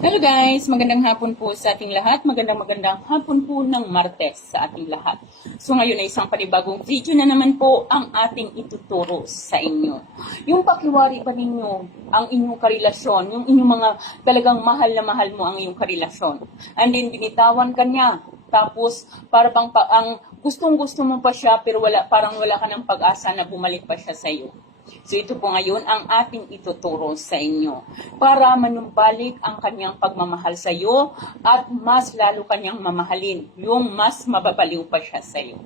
Hello guys, magandang hapon po sa ating lahat. Magandang magandang hapon po ng Martes sa ating lahat. So ngayon ay isang panibagong video na naman po ang ating ituturo sa inyo. Yung pakiwari ba ninyo ang inyong karelasyon, yung inyong mga talagang mahal na mahal mo ang inyong karelasyon. And then binitawan ka niya. Tapos para bang pa, ang gustong gusto mo pa siya pero wala parang wala ka ng pag-asa na bumalik pa siya sa iyo. So ito po ngayon ang ating ituturo sa inyo para manumbalik ang kanyang pagmamahal sa iyo at mas lalo kanyang mamahalin, yung mas mababaliw pa siya sa iyo.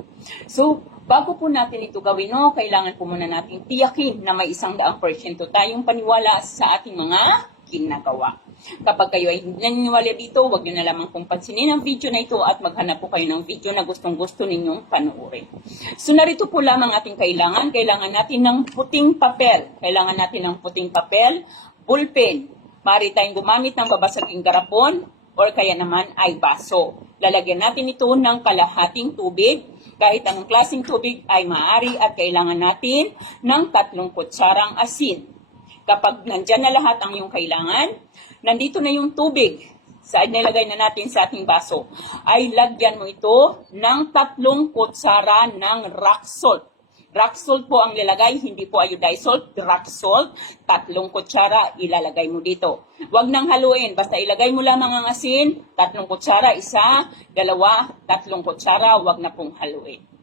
So, bago po natin ito gawin, no, kailangan po muna natin tiyakin na may isang daang porsyento tayong paniwala sa ating mga ginagawa. Kapag kayo ay naniniwala dito, huwag nyo na lamang kung pansinin ang video na ito at maghanap po kayo ng video na gustong gusto ninyong panuorin. So narito po lamang ating kailangan. Kailangan natin ng puting papel. Kailangan natin ng puting papel, bullpen. Maaari tayong gumamit ng babasaging garapon or kaya naman ay baso. Lalagyan natin ito ng kalahating tubig. Kahit anong klaseng tubig ay maaari at kailangan natin ng tatlong kutsarang asin. Kapag nandyan na lahat ang iyong kailangan, nandito na yung tubig sa nilagay na natin sa ating baso, ay lagyan mo ito ng tatlong kutsara ng rock salt. Rock salt po ang nilagay, hindi po iodized salt, rock salt. Tatlong kutsara ilalagay mo dito. Huwag nang haluin, basta ilagay mo lamang ang asin, tatlong kutsara, isa, dalawa, tatlong kutsara, huwag na pong haluin.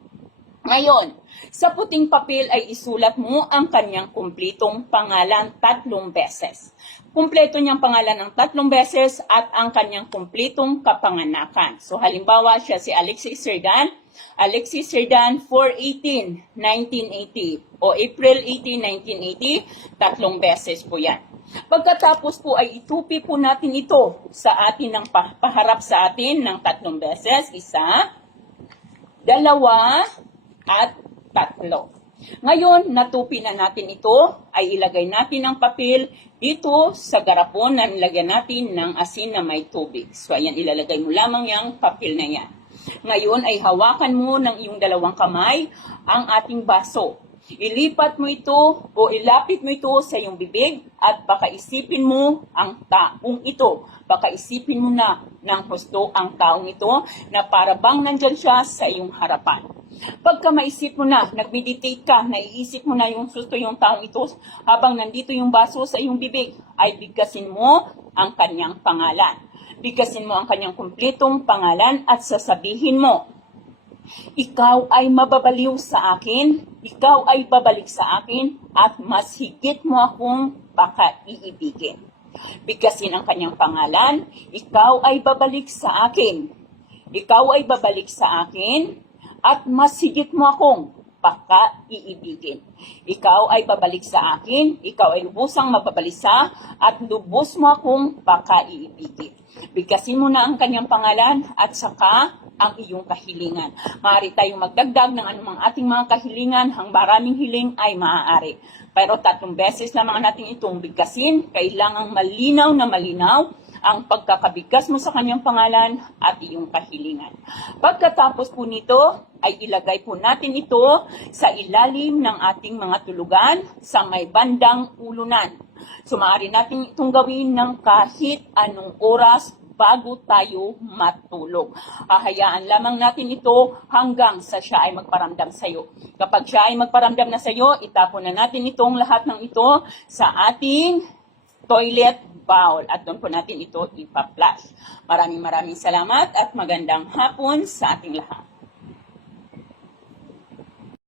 Ngayon, sa puting papel ay isulat mo ang kanyang kumplitong pangalan tatlong beses. Kumpleto niyang pangalan ng tatlong beses at ang kanyang kumplitong kapanganakan. So halimbawa siya si Alexis Serdan. Alexis Serdan 4-18-1980 o April 18, 1980. Tatlong beses po yan. Pagkatapos po ay itupi po natin ito sa atin ng pa- paharap sa atin ng tatlong beses. Isa, dalawa, at tatlo. Ngayon, natupi na natin ito, ay ilagay natin ang papel dito sa garapon na nilagyan natin ng asin na may tubig. So, ayan, ilalagay mo lamang yung papel na yan. Ngayon ay hawakan mo ng iyong dalawang kamay ang ating baso. Ilipat mo ito o ilapit mo ito sa iyong bibig at baka isipin mo ang taong ito. Baka isipin mo na ng husto ang taong ito na para bang nandyan siya sa iyong harapan. Pagka maisip mo na, nag-meditate ka, naiisip mo na yung susto yung taong ito, habang nandito yung baso sa iyong bibig, ay bigkasin mo ang kanyang pangalan. Bigkasin mo ang kanyang kumplitong pangalan at sasabihin mo, ikaw ay mababaliw sa akin, ikaw ay babalik sa akin, at mas higit mo akong baka iibigin. Bigkasin ang kanyang pangalan, ikaw ay babalik sa akin, ikaw ay babalik sa akin, at mas higit mo akong baka iibigin. Ikaw ay babalik sa akin, ikaw ay lubusang mababalisa, at lubos mo akong baka iibigin. Bigkasin mo na ang kanyang pangalan. At saka ang iyong kahilingan. Maaari tayong magdagdag ng anumang ating mga kahilingan, ang maraming hiling ay maaari. Pero tatlong beses lamang natin itong bigkasin, kailangang malinaw na malinaw ang pagkakabigkas mo sa kanyang pangalan at iyong kahilingan. Pagkatapos po nito, ay ilagay po natin ito sa ilalim ng ating mga tulugan sa may bandang ulunan. So maaari natin itong gawin ng kahit anong oras bago tayo matulog. Hahayaan lamang natin ito hanggang sa siya ay magparamdam sa iyo. Kapag siya ay magparamdam na sa iyo, itapon na natin itong lahat ng ito sa ating toilet bowl at doon po natin ito ipa-flush. Maraming maraming salamat at magandang hapon sa ating lahat.